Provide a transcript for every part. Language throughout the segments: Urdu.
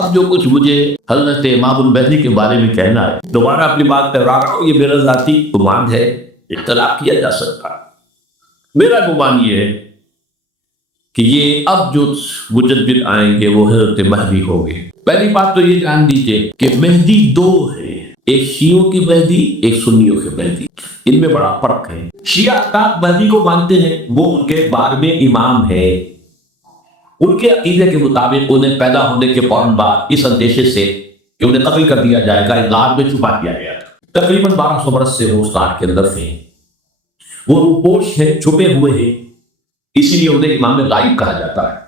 اب جو کچھ مجھے حضرت امام المہدی کے بارے میں کہنا ہے، دوبارہ اپنی بات کر رہا ہوں، یہ میرا ذاتی گمان ہے، اختلاف کیا جا سکتا ہے۔ میرا گمان یہ ہے کہ یہ اب جو مجدد آئیں گے وہ حضرت مہدی ہوں گے۔ پہلی بات تو یہ جان دیجئے کہ مہدی دو ہیں، ایک شیعوں کی مہدی، ایک سنیوں کی مہدی، ان میں بڑا فرق ہے۔ شیعہ حضرات مہدی کو مانتے ہیں، وہ ان کے بارے میں امام ہے، ان کے عقیدے کے مطابق انہیں پیدا ہونے کے فوراً بعد اس اندیشے سے کہ انہیں قتل کر دیا جائے گا غار میں چھپا دیا گیا تھا۔ تقریباً 1200 برس سے وہ اس غار کے اندر ہیں، وہ روپوش ہیں، چھپے ہوئے ہیں، اسی لیے انہیں امام غائب کہا جاتا ہے،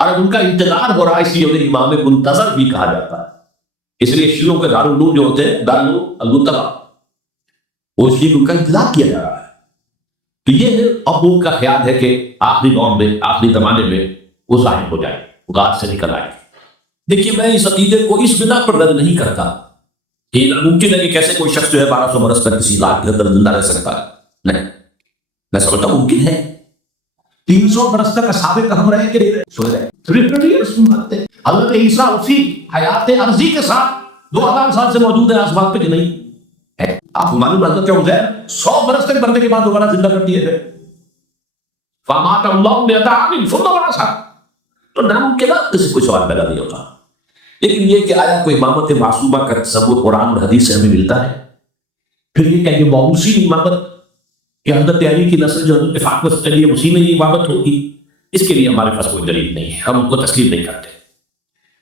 اور ان کا انتظار ہو رہا ہے، اس لیے انہیں امام منتظر بھی کہا جاتا ہے۔ اس لیے شیعوں کے دارالعلوم جو ہوتے ہیں، دارالعلوم المنتظر، وہ اس لیے ان کا انتظار کیا جا رہا ہے۔ تو یہ ہے اب ان کا خیال ہے کہ آخری دور میں، آخری زمانے میں وہ ظاہر ہو جائے، غار سے نکل آئے۔ دیکھیے میں اس عقیدے کو اس بنا پر رد نہیں کرتا کہ ممکن ہے کہ کیسے کوئی شخص جو ہے 1200 برس تک کسی غار کے اندر زندہ رہ سکتا ہے، نہیں، میں سمجھتا ہوں ممکن ہے۔ 300 برس تک اصحاب کہف رہے کہ سو رہے، حضرت عیسیٰ اسی حیات عرضی کے ساتھ 2000 سال سے موجود ہے آسمان پہ کہ نہیں ہے؟ آپ کو معلوم حضرت عزیر 100 برس تک مرنے کے بعد دوبارہ زندہ کر دیے گئے، فَمَاتَ اللَّهُ مِئَةَ عَامٍ ثُمَّ بَعَثَهُ۔ تو ناممکن ہے کسی کوئی سوال پیدا نہیں ہوتا، لیکن یہ کہ آیا کوئی امامت معصومہ کا تصور قرآن اور حدیث سے ہمیں ملتا ہے؟ پھر یہ کہ موصی امامت کہ حضرت علی کی نسل جو حضرت فاطمہ سے چلی ہے اسی میں یہ امامت ہوگی، اس کے لیے ہمارے پاس کوئی دلیل نہیں ہے، ہم ان کو تسلیم نہیں کرتے۔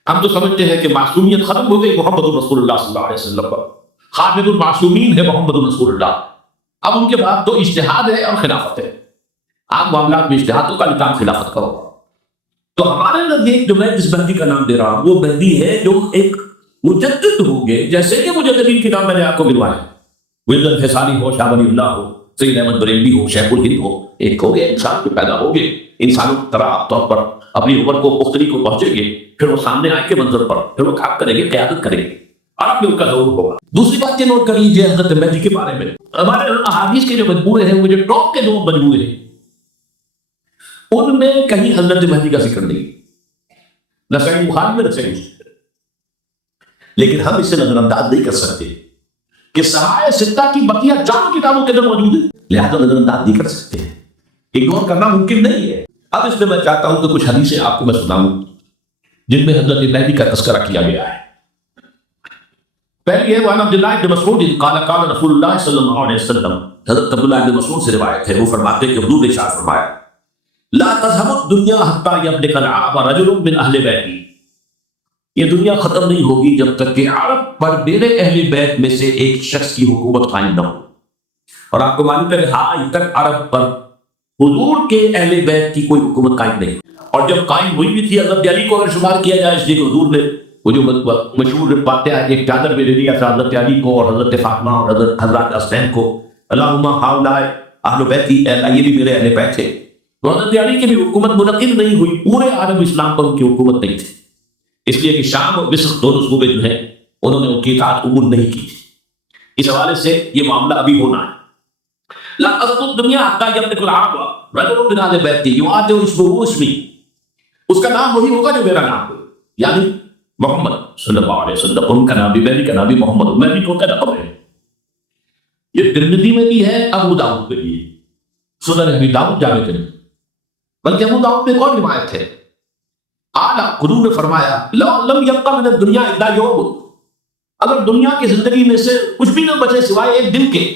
ہم تو سمجھتے ہیں کہ معصومیت ختم ہو گئی محمد رسول اللہ صلی اللہ علیہ وسلم پر، خاتم المعصومین ہے محمد رسول اللہ، اب ان کے بعد تو اجتہاد ہے اور خلافت ہے، آپ معاملات میں اجتہاد تو کا نکام خلافت کرو۔ تو ہمارے نزدیک جو میں جس مہدی کا نام دے رہا ہوں وہ مہدی ہے جو ایک مجدد ہوں گے، جیسے کہ مجددین کے نام میں نے آپ کو گنوائے، ولد الفسانی ہو، شاہ ولی اللہ ہو، سید احمد بریلوی ہو، شیخ الہند ہو، ایک ہو گے انسان جو پیدا ہو گے، انسانوں کی طرح عام طور پر اپنی عمر کو پختگی کو پہنچیں گے، پھر وہ سامنے آئے کے منظر پر پھر وہ کام کریں گے، قیادت کریں گے، عرب میں ان کا ظہور ہوگا۔ دوسری بات یہ نوٹ کر لیجیے حضرت مہدی کے بارے میں، ہمارے احادیث کے جو مجموعے ہیں وہ جو ٹاپ کے دو مجموعے ہیں ان میں کہیں حضرت مہدی کا ذکر نہیں، نہ صحیح بخاری میں نہ صحیح مسلم، لیکن ہم اسے نظر انداز نہیں کر سکتے کہ صحائح ستہ کی بقیہ چاروں کتابوں کے اندر موجود ہے، لہذا نظر انداز نہیں کر سکتے، اگنور کرنا ممکن نہیں ہے۔ اب اس میں میں چاہتا ہوں کہ کچھ حدیثیں آپ کو میں سناؤں جن میں حضرت مہدی کا تذکرہ کیا گیا ہے۔ پہلی ہے وعن عبداللہ بن مسعود قال قال رسول اللہ صلی اللہ علیہ وسلم، حضرت عبداللہ بن مسعود سے روایت ہے، وہ فرماتے ہیں کہ حضور نے ارشاد فرمایا لا تذهب الدنيا حتى يملك العرب رجل من اہل بیتی، یہ دنیا ختم نہیں ہوگی جب تک کہ عرب پر میرے اہل بیت میں سے ایک شخص کی حکومت قائم نہ ہو۔ اور آپ کو معلوم ہے کہ آج تک عرب پر حضور کے اہل بیت کی کوئی حکومت قائم نہیں، اور جب قائم ہوئی بھی تھی حضرت علی کو اگر شمار کیا جائے، اس لیے کہ حضور نے وہ جو مشہور باتیں ایک چادر میں دے دیا تھا حضرت علی کو اور حضرت فاطمہ اور حضرت حسین کو، اللہم ہؤلاء اہل بیتی، یہ بھی میرے اہل بیت تھے، تو حضرت علی کی بھی حکومت منعقد نہیں ہوئی، پورے عالم اسلام پر ان کی حکومت نہیں تھی، اس لیے کہ شام اور مصر دونوں صوبے جو ہیں انہوں نے ان کی اطاعت قبول نہیں کی تھی۔ اس حوالے سے یہ معاملہ ابھی ہونا ہے۔ لا تذهب الدنيا حتى يملك العرب رجل من اهل بيتي يعاد اسمه اسمي، اس کا نام وہی ہوگا جو میرا نام ہے، یعنی محمد صلی اللہ علیہ وسلم، ان کا نام بھی مہدی کا نام بھی محمد، مہدی کو کیا نام ہے؟ یہ ترمذی میں بھی ہے، ابو داؤد میں بھی ہے، سنن ابی داؤد جامع ترمذی، بلکہ ابو داؤد میں ایک اور روایت ہے، اعلیٰ حضور نے فرمایا لو لم يبق من الدنيا الا يوم، اگر دنیا کی زندگی میں سے کچھ بھی نہ بچے سوائے ایک دن کے،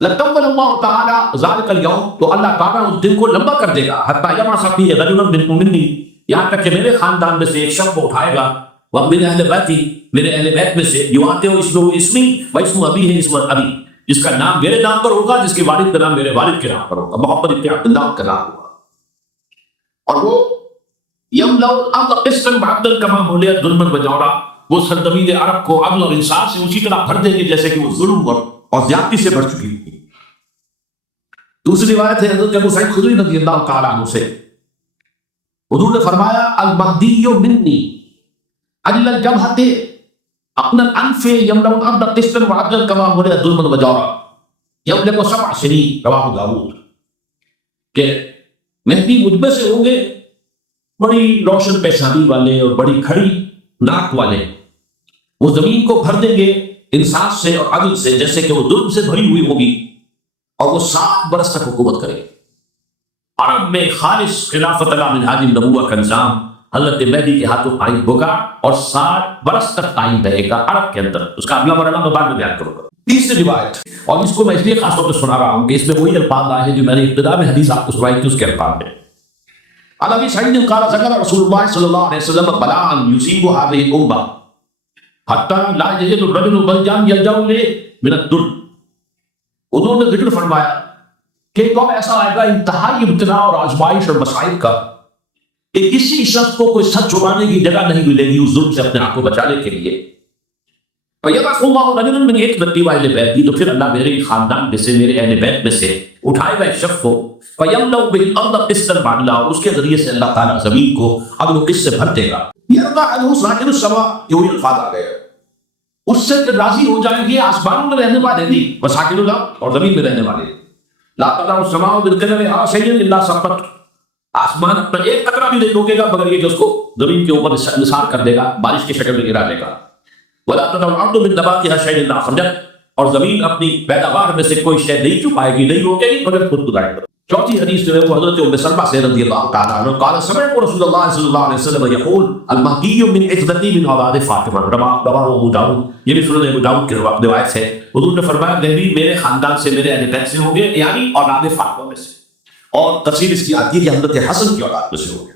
لطول اللہ تعالی ذلك اليوم، تو اللہ تعالیٰ اس دن کو لمبا کر دے گا، حتی یبعث فیہ رجلا منی، یہاں تک کہ میرے خاندان میں سے ایک شخص کو اٹھائے گا، ومن اہل بیتی، میرے اہل بیت میں سے، یعطی اسمہ اسمی واسم ابیہ اسم ابی، جس کا نام میرے نام پر ہوگا، جس کے والد کا نام میرے والد کے نام پر ہوگا، محمد ابن عبداللہ کا نام ہوگا، اور وہ یملأ الارض قسطا وعدلا کما ملئت ظلما وجورا، وہ سرزمین عرب کو عدل اور انصاف سے اسی طرح بھر دیں گے جیسے کہ وہ ظلم اور زیادتی سے بھر چکی تھی۔ دوسری روایت ہے حضرت ابو سعید خدری رضی اللہ تعالیٰ عنہ سے، حضور نے فرمایا المہدی منی اجل الجبہۃ اقنى الانف یملأ الارض قسطا وعدلا کما ملئت ظلما وجورا یملک 7 سنین، رواہ داؤد، کہ مہدی مجھ میں سے ہوں گے بڑی روشن پیشانی والے اور بڑی کھڑی ناک والے، وہ زمین کو بھر دیں گے انصاف سے اور عدل سے، جیسے کہ وہ ظلم سے بھری ہوئی ہوگی، اور وہ 7 برس تک حکومت کرے۔ عرب میں خالص خلافت علی منہاج النبوہ کا نظام حضرت مہدی کے ہاتھوں قائم ہوگا اور 60 برس تک قائم رہے گا عرب کے اندر۔ اس کا اگلا مرحلہ میں بعد میں بیان کروں گا۔ تیسری روایت، اور اس کو میں اس لیے خاص طور پہ سنا رہا ہوں کہ اس میں وہی الفاظ آئے ہیں جو میں نے ابتدا میں حدیث آپ کو سنائی تھی اس کے الفاظ میں۔ عن ابی سعید قال ذکر رسول اللہ صلی اللہ علیہ وسلم بلاء یصیب هذه الامه حتى لا يجد الرجل بلجان يلجأ الیہ من الدر۔ انہوں نے ذکر فرمایا کہ ایک دور ایسا آئے گا انتہائی ابتلاء اور آزمائش اور مصائب کا کہ کسی شخص کو کوئی سچ چھپانے کی جگہ نہیں ملے گی اس ظلم سے اپنے آپ کو بچانے کے لیے۔ فَيَبْعَثُ اللَّهُ رَجُلًا مِنْ يَتَّبِعُ أَهْلَ بَيْتِهِ، تو پھر اللہ میرے خاندان میں سے، میرے اہل بیت میں سے اٹھائے گا ایک شخص کو، فَيَمْلَأُ بِهِ الْأَرْضَ قِسْطًا عَدْلًا، اور اس کے ذریعے سے اللہ تعالیٰ زمین کو عدل و قسط سے بھر دے گا۔ يَرْضَىٰ عَنْهُ سَاكِنُ السَّمَاءِ، یہ وہی الفاظ آ گئے، اس سے راضی ہو جائیں گے آسمانوں میں رہنے والے بھی، وَسَاكِنُ الْأَرْضِ، اور زمین میں رہنے والے۔ لَا تَضَعُ السَّمَاءُ بِالْقَدَرِ شَيْئًا إِلَّا سَقَطَ، آسمان اپنا ایک قطرہ بھی نہیں روکے گا مگر یہ کہ اس کو زمین کے اوپر نثار کر دے گا، بارش کی شکل میں گرا دے گا۔ وَلَا تَضَعُ الْأَرْضُ مِن نَبَاتِهَا شَيْئًا إِلَّا أَخْرَجَتْهُ، اور زمین اپنی پیداوار میں سے کوئی شے نہیں چھپائے گی، نہیں روکے گی مگر خود بتائے گا۔ چوتھی حدیث جو ہے وہ حضرت ام سلمہ سے رضی اللہ تعالیٰ عنہ قال سمعت رسول اللہ صلی اللہ علیہ وسلم یقول المہدی من عترتی من اولاد فاطمہ، رواه ابو داؤد، یہ بھی سنن ابو داؤد کی روایت ہے۔ حضور نے فرمایا مہدی میرے خاندان سے، میرے اہل بیت سے ہوں گے، یعنی اولاد فاطمہ میں سے، اور تفسیر اس کی آتی ہے کہ حضرت حسن کی اولاد میں سے ہوں گے۔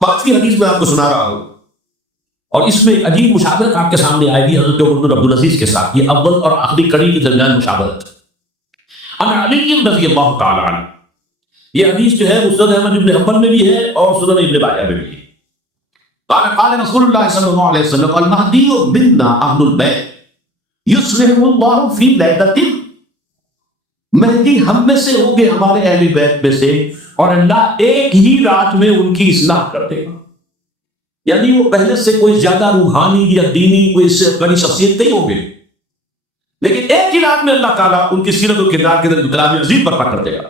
پانچویں حدیث میں آپ کو سنا رہا ہوں، اور اس میں عجیب مشابہت آپ کے سامنے آئے گی حضرت عمر بن عبدالعزیز کے ساتھ، یہ اول اور آخری کڑی کے درمیان مشابہت۔ عن علی رضی اللہ تعالی عنہ، یہ حدیث جو ہے مسند احمد بن حنبل میں بھی ہے اور سنن ابن ماجہ میں بھی ہے۔ قال قال رسول اللہ صلی اللہ علیہ وسلم المہدی منا اہل البیت یصلح اللہ فی لیلۃ، مہدی ہم میں سے ہوں گے، ہمارے اہل بیت میں سے، اور اللہ ایک ہی رات میں ان کی اصلاح کر دے گا۔ یعنی وہ پہلے سے کوئی زیادہ روحانی یا دینی کوئی اس سے بڑی شخصیت نہیں ہوں گے، لیکن ایک ہی رات میں اللہ تعالیٰ ان کی سیرت و کردار کے اندر انقلاب عظیم برپا کر دے گا۔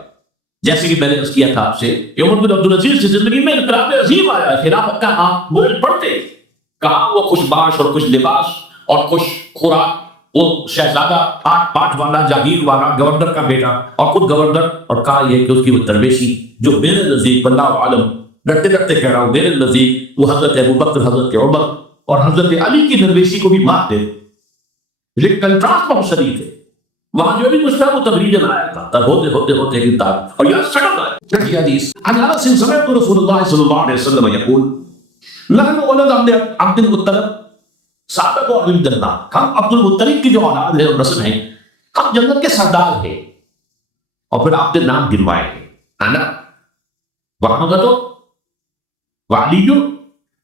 جیسے کہ میں نے عرض کیا تھا آپ سے کہ عمر بن عبدالعزیز کی زندگی میں انقلاب عظیم آیا ہے، خلافت کا آپ بول پڑتے کہاں وہ خوش باش اور خوش لباس اور خوش خوراک، وہ شہزادہ آٹھ پاٹ والا جاگیر والا گورنر کا بیٹا اور خود گورنر، اور کہا یہ کہ اس کی وہ درویشی جو میرے نزدیک واللہ عالم ڈرتے ڈرتے کہہ رہا ہوں میرے نزدیک وہ حضرت ابو بکر، حضرت عمر اور حضرت علی کی درویشی کو بھی مات دے، لیکن کنٹراسٹ بہت شدید ہے۔ وہاں جو بھی مشتاق وہ تدریجاً آیا تھا، تب ہوتے ہوتے ہوتے انتہا، اور یہاں سڑک آیا۔ چھٹی حدیث عن انس سمعت رسول اللہ صلی اللہ علیہ وسلم یقول نحن ولد عبد المطلب سابق اہل الجنہ، ہم عبد المطلب کی جو اولاد ہے اور نسل ہیں، ہم جنت کے سردار ہیں۔ اور پھر آپ نے نام گنوائے ہیں، انا وحمزہ وعلی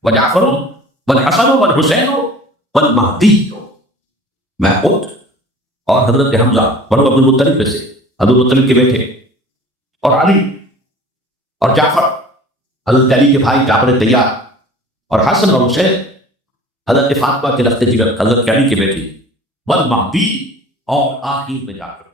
وجعفر والحسن والحسین والمہدی، میں خود اور حضرت حمزہ بنو عبد المطلب میں سے، عبد المطلب کے بیٹے، اور علی اور جعفر حضرت علی کے بھائی جعفر طیار، اور حسن اور حسین حضرت فاطمہ کے لخت جگر حضرت علی کے بیٹے، والمہدی، اور آخر میں جعفر۔